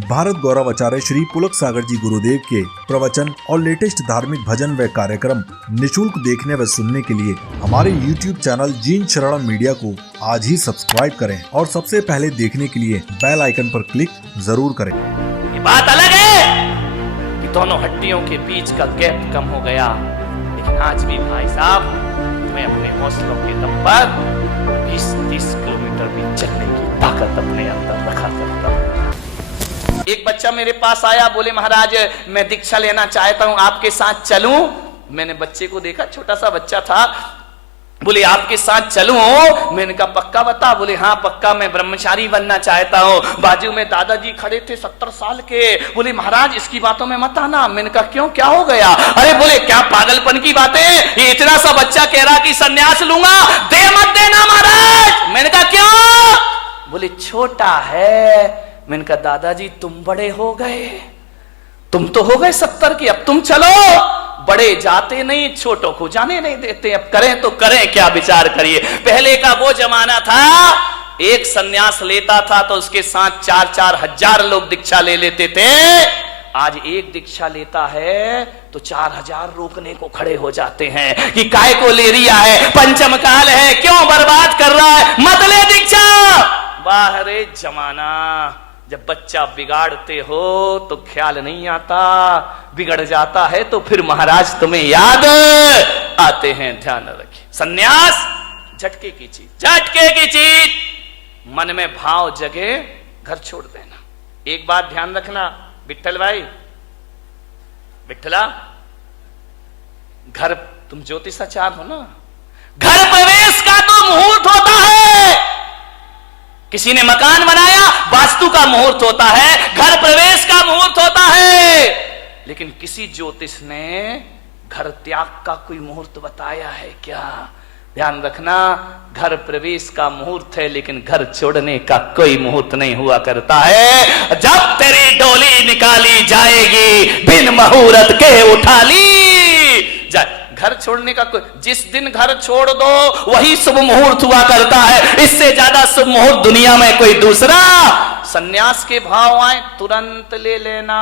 भारत गौरव आचार्य श्री पुलक सागर जी गुरुदेव के प्रवचन और लेटेस्ट धार्मिक भजन व कार्यक्रम निशुल्क देखने व सुनने के लिए हमारे YouTube चैनल जीन शरणम मीडिया को आज ही सब्सक्राइब करें और सबसे पहले देखने के लिए बेल आइकन पर क्लिक जरूर करें। ये बात अलग है कि दोनों हड्डियों के बीच का गैप कम हो गया, लेकिन आज भी भाई साहब मैं अपने हौसलों के दम पर 20-30 किलोमीटर भी चलने की ताकत अपने अंदर रखा करता हूँ। एक बच्चा मेरे पास आया, बोले महाराज मैं दीक्षा लेना चाहता हूँ, आपके साथ चलूं? मैंने बच्चे को देखा, छोटा सा बच्चा था, बोले आपके साथ चलूं? मैंने कहा पक्का बता? बोले हाँ पक्का, मैं ब्रह्मचारी बनना चाहता हूँ। बाजू में दादाजी खड़े थे 70 साल के, बोले महाराज इसकी बातों में मत आना। मैंने कहा क्यों, क्या हो गया? अरे बोले क्या पागलपन की बातें, ये इतना सा बच्चा कह रहा कि सन्यास लूंगा, दे मत देना महाराज। मैंने कहा क्यों? बोले छोटा है। मैंने कहा दादाजी तुम बड़े हो गए, तुम तो हो गए 70 की, अब तुम चलो। बड़े जाते नहीं, छोटों को जाने नहीं देते, अब करें तो करें क्या, विचार करिए। पहले का वो जमाना था, एक सन्यास लेता था तो उसके साथ 4-4 हजार लोग दीक्षा ले लेते थे। आज एक दीक्षा लेता है तो 4000 रोकने को खड़े हो जाते हैं कि काय को ले रिया है, पंचम काल है, क्यों बर्बाद कर रहा है, मत ले दीक्षा। बाहरे जमाना, जब बच्चा बिगाड़ते हो तो ख्याल नहीं आता, बिगड़ जाता है तो फिर महाराज तुम्हें याद आते हैं। ध्यान रखिए, सन्यास झटके की चीज, झटके की चीज। मन में भाव जगे, घर छोड़ देना। एक बात ध्यान रखना विट्ठल भाई, विट्ठला, घर, तुम ज्योतिषाचार्य हो ना, घर प्रवेश का तो मुहूर्त होता है। किसी ने मकान बनाया, वास्तु का मुहूर्त होता है, घर प्रवेश का मुहूर्त होता है, लेकिन किसी ज्योतिष ने घर त्याग का कोई मुहूर्त बताया है क्या? ध्यान रखना, घर प्रवेश का मुहूर्त है लेकिन घर छोड़ने का कोई मुहूर्त नहीं हुआ करता है। जब तेरी डोली निकाली जाएगी, बिन मुहूर्त के उठा ली जाए। घर छोड़ने का कोई, जिस दिन घर छोड़ दो वही शुभ मुहूर्त हुआ करता है, इससे ज्यादा शुभ मुहूर्त दुनिया में कोई दूसरा। सन्यास के भाव आए, तुरंत ले लेना,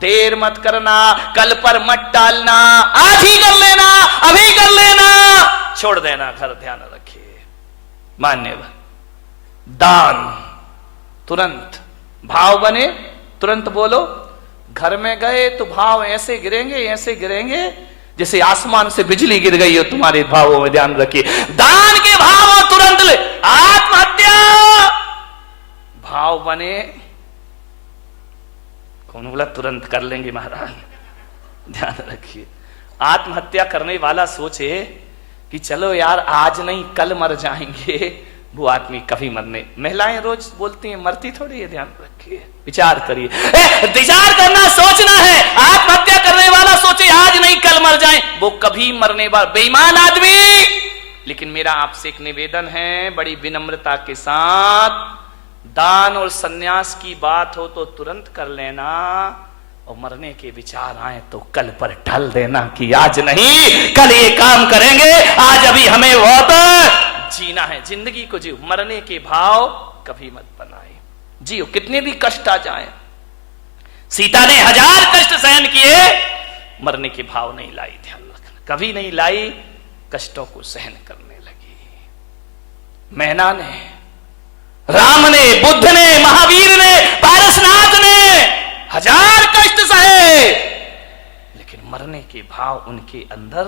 देर मत करना, कल पर मत टालना, आज ही कर लेना, अभी कर लेना, छोड़ देना घर। ध्यान रखिए, मान्यवर, दान तुरंत, भाव बने तुरंत बोलो। घर में गए तो भाव ऐसे गिरेंगे, ऐसे गिरेंगे जैसे आसमान से बिजली गिर गई हो तुम्हारे भावों में। ध्यान रखिए, दान के भाव तुरंत ले। आत्महत्या भाव बने, कौन बोला तुरंत कर लेंगे महाराज? ध्यान रखिए, आत्महत्या करने वाला सोचे कि चलो यार आज नहीं कल मर जाएंगे, वो आदमी कभी मरने, महिलाएं रोज बोलती हैं मरती थोड़ी है। ध्यान रखिए, विचार करिए, विचार करना, सोचना है। आत्महत्या करने वाला सोचे आज नहीं कल मर जाए, वो कभी मरने वाला बेईमान आदमी। लेकिन मेरा आपसे एक निवेदन है, बड़ी विनम्रता के साथ, दान और सन्यास की बात हो तो तुरंत कर लेना, और मरने के विचार आए तो कल पर ढल देना कि आज नहीं कल ये काम करेंगे, आज अभी हमें बहुत जीना है, जिंदगी को जियो। मरने के भाव कभी मत बनाए, जियो कितने भी कष्ट आ जाएं। सीता ने 1000 कष्ट सहन किए, मरने के भाव नहीं लाई। ध्यान रखना, कभी नहीं लाई, कष्टों को सहन करने लगी। मैना ने, राम ने, बुद्ध ने, महावीर ने, पारसनाथ ने 1000 कष्ट सहे, लेकिन मरने के भाव उनके अंदर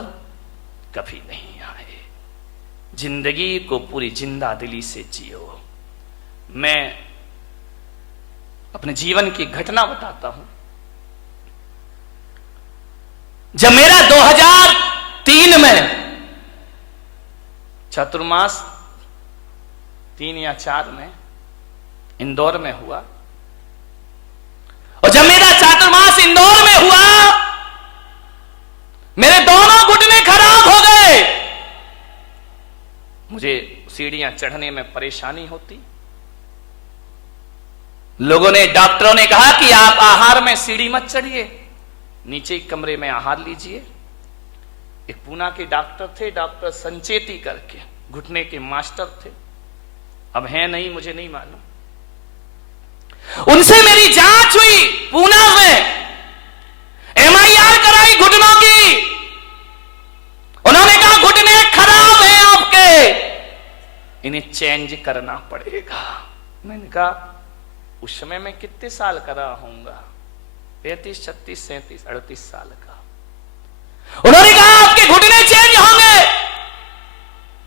कभी नहीं आए। जिंदगी को पूरी जिंदा दिली से जियो। मैं अपने जीवन की घटना बताता हूं। जब मेरा 2003 में चतुर्मास 3 या 4 में इंदौर में हुआ, और जब मेरा चातुर्मास इंदौर में हुआ, मेरे दोनों घुटने खराब हो गए। मुझे सीढ़ियां चढ़ने में परेशानी होती। लोगों ने, डॉक्टरों ने कहा कि आप आहार में सीढ़ी मत चढ़िए, नीचे कमरे में आहार लीजिए। एक पूना के डॉक्टर थे, डॉक्टर संचेती करके, घुटने के मास्टर थे, अब हैं नहीं, मुझे नहीं मालूम। उनसे मेरी जांच हुई पूना में, MIR कराई घुटनों की। उन्होंने कहा घुटने खराब हैं आपके, इन्हें चेंज करना पड़ेगा। मैंने कहा उस समय मैं कितने साल का रहा होऊंगा, 35, 36, 37, 38 साल का। उन्होंने कहा आपके घुटने चेंज होंगे।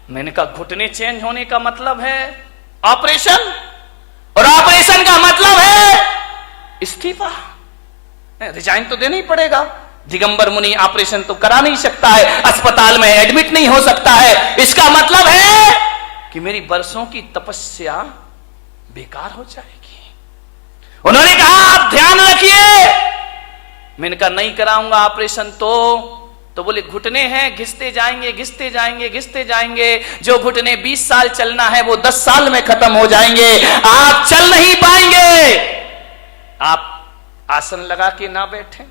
मैंने कहा घुटने चेंज होने का मतलब है ऑपरेशन, और ऑपरेशन का मतलब है इस्तीफा, रिजाइन तो देना ही पड़ेगा। दिगंबर मुनि ऑपरेशन तो करा नहीं सकता है, अस्पताल में एडमिट नहीं हो सकता है। इसका मतलब है कि मेरी बरसों की तपस्या बेकार हो जाएगी। उन्होंने कहा आप ध्यान रखिए। मैंने कहा नहीं कराऊंगा ऑपरेशन तो बोले घुटने हैं, घिसते जाएंगे घिसते जाएंगे घिसते जाएंगे। जो घुटने 20 साल चलना है वो 10 साल में खत्म हो जाएंगे, आप चल नहीं पाएंगे। आप आसन लगा के ना बैठे।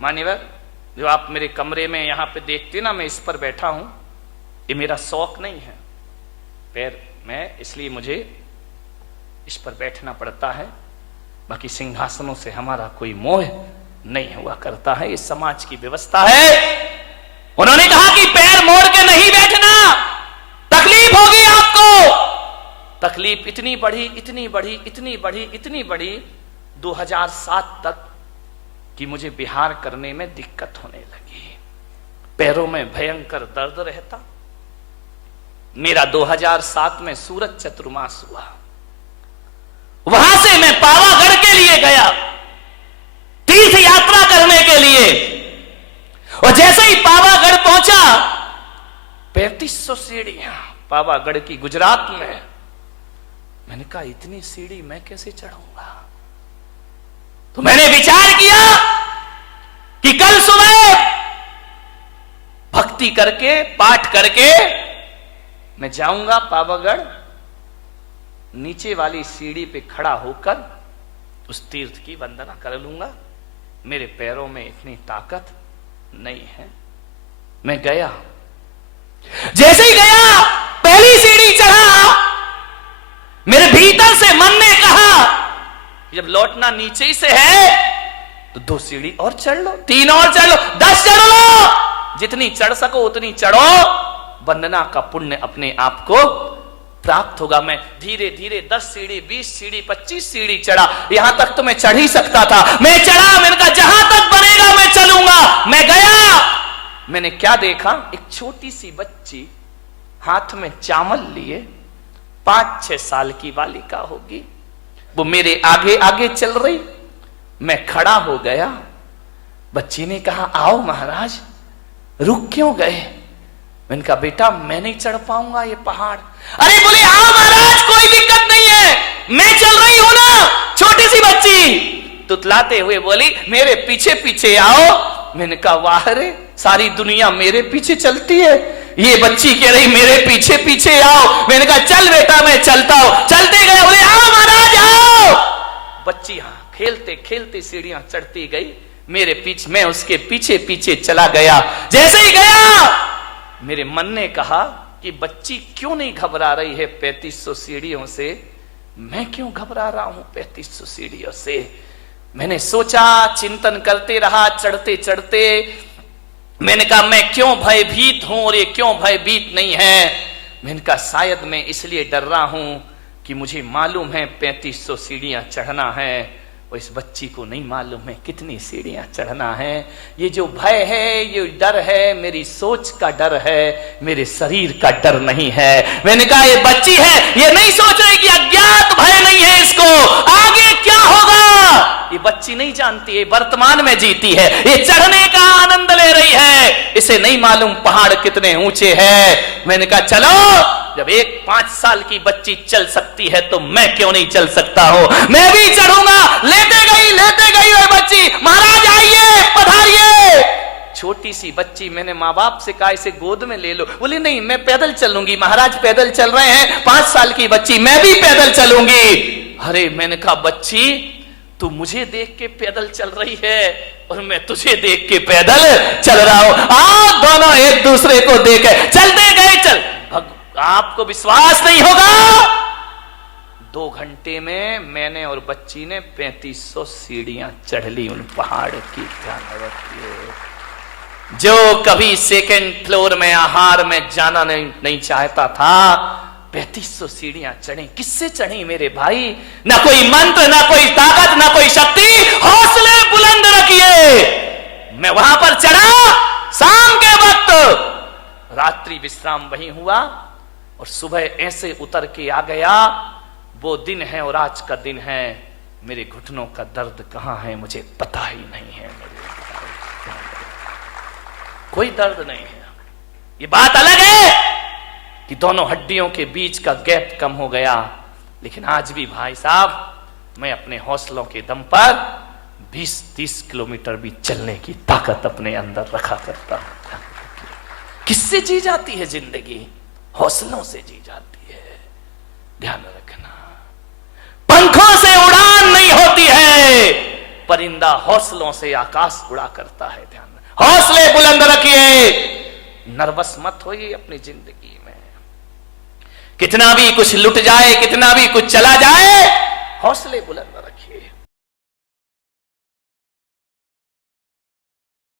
मान्यवर, जो आप मेरे कमरे में यहां पे देखते ना, मैं इस पर बैठा हूं, ये मेरा शौक नहीं है पैर में, इसलिए मुझे इस पर बैठना पड़ता है। बाकी सिंहासनों से हमारा कोई मोह नहीं हुआ करता है, ये समाज की व्यवस्था है। उन्होंने कहा कि पैर मोड़ के नहीं बैठना, तकलीफ होगी आपको। तकलीफ इतनी बढ़ी इतनी बढ़ी इतनी बढ़ी इतनी बढ़ी 2007 तक कि मुझे विहार करने में दिक्कत होने लगी। पैरों में भयंकर दर्द रहता। मेरा 2007 में सूरत चतुर्मास हुआ। वहां से मैं पावागढ़ के लिए गया तीर्थ यात्रा करने के लिए, और जैसे ही पावागढ़ पहुंचा, 3500 सीढ़ियां पावागढ़ की, गुजरात में। मैंने कहा इतनी सीढ़ी मैं कैसे चढ़ूंगा। तो मैंने विचार किया कि कल सुबह भक्ति करके पाठ करके मैं जाऊंगा पावागढ़, नीचे वाली सीढ़ी पे खड़ा होकर उस तीर्थ की वंदना कर लूंगा। मेरे पैरों में इतनी ताकत नहीं है। मैं गया, जैसे ही गया पहली सीढ़ी चढ़ा, मेरे भीतर से मन ने कहा जब लौटना नीचे ही से है तो 2 सीढ़ी और चढ़ लो, 3 और चढ़ लो, 10 चढ़ लो, जितनी चढ़ सको उतनी चढ़ो। वंदना का पुण्य अपने आप को प्राप्त होगा। मैं धीरे धीरे 10 सीढ़ी 20 सीढ़ी 25 सीढ़ी चढ़ा। यहां तक तो मैं चढ़ ही सकता था। मैं चढ़ा, मैंने कहा जहां तक बनेगा मैं चलूंगा। मैं गया, मैंने क्या देखा, एक छोटी सी बच्ची हाथ में चावल लिए, 5-6 साल की बालिका होगी, वो मेरे आगे आगे चल रही। मैं खड़ा हो गया। बच्ची ने कहा आओ महाराज। रुक क्यों गए? मैंने कहा बेटा मैं नहीं चढ़ पाऊंगा ये पहाड़। अरे बोले आओ महाराज, कोई दिक्कत नहीं है, मैं चल रही हूं ना। छोटी सी बच्ची तुतलाते हुए बोली मेरे पीछे पीछे आओ। मैंने कहा वाह रे, सारी दुनिया मेरे पीछे चलती है, ये बच्ची कह रही मेरे पीछे पीछे आओ। मैंने कहा चल बेटा मैं चलता हूं। चलते गए, बोले आओ महाराज आओ। बच्ची खेलते खेलते सीढ़ियां चढ़ती गई, मेरे पीछे, मैं उसके पीछे पीछे चला गया। जैसे ही गया मेरे मन ने कहा कि बच्ची क्यों नहीं घबरा रही है 3500 सीढ़ियों से, मैं क्यों घबरा रहा हूं 3500 सीढ़ियों से। मैंने सोचा, चिंतन करते रहा चढ़ते चढ़ते। मैंने कहा मैं क्यों भयभीत हूं और ये क्यों भयभीत नहीं है। मैंने कहा शायद मैं इसलिए डर रहा हूं कि मुझे मालूम है 3500 सीढ़ियां चढ़ना है, और इस बच्ची को नहीं मालूम है कितनी सीढ़ियां चढ़ना है। ये जो भय है, ये डर है, मेरी सोच का डर है, मेरे शरीर का डर नहीं है। मैंने कहा ये बच्ची है, ये नहीं सोच रही कि अज्ञात भय नहीं है इसको, आगे क्या होगा ये बच्ची नहीं जानती है, वर्तमान में जीती है, ये चढ़ने का आनंद ले रही है, इसे नहीं मालूम पहाड़ कितने ऊंचे हैं। मैंने कहा चलो, जब एक 5 साल की बच्ची चल सकती है तो मैं क्यों नहीं चल सकता हूं, मैं भी चढ़ूंगा। लेते गई वो बच्ची, महाराज आइए पधारिए। छोटी सी बच्ची, मैंने माँ बाप से कहा इसे गोद में ले लो। बोली नहीं मैं पैदल चलूंगी। महाराज पैदल चल रहे हैं, 5 साल की बच्ची, मैं भी पैदल चलूंगी। अरे मैंने कहा बच्ची तू मुझे देख के पैदल चल रही है और मैं तुझे देख के पैदल चल रहा हूं, आओ दोनों एक दूसरे को देख चलते गए। चल आपको विश्वास नहीं होगा, 2 घंटे में मैंने और बच्ची ने 3500 सीढ़ियां चढ़ ली उन पहाड़ की। ध्यान रखिए, जो कभी सेकंड फ्लोर में आहार में जाना नहीं चाहता था, 3500 सीढ़ियां चढ़ी। किससे चढ़ी मेरे भाई? ना कोई मंत्र, ना कोई ताकत, ना कोई शक्ति। हौसले बुलंद रखिए। मैं वहां पर चढ़ा शाम के वक्त, रात्रि विश्राम वहीं हुआ और सुबह ऐसे उतर के आ गया। वो दिन है और आज का दिन है। मेरे घुटनों का दर्द कहां है मुझे पता ही नहीं है। कोई दर्द नहीं है। ये बात अलग है कि दोनों हड्डियों के बीच का गैप कम हो गया, लेकिन आज भी भाई साहब मैं अपने हौसलों के दम पर 20-30 किलोमीटर भी चलने की ताकत अपने अंदर रखा करता हूं। किससे जी जाती है जिंदगी? हौसलों से जी जाती है। ध्यान रखना, पंखों से उड़ान नहीं होती है, परिंदा हौसलों से आकाश उड़ा करता है। ध्यान, हौसले बुलंद रखिए। नर्वस मत होइए अपनी जिंदगी में। कितना भी कुछ लुट जाए, कितना भी कुछ चला जाए, हौसले बुलंद रखिए।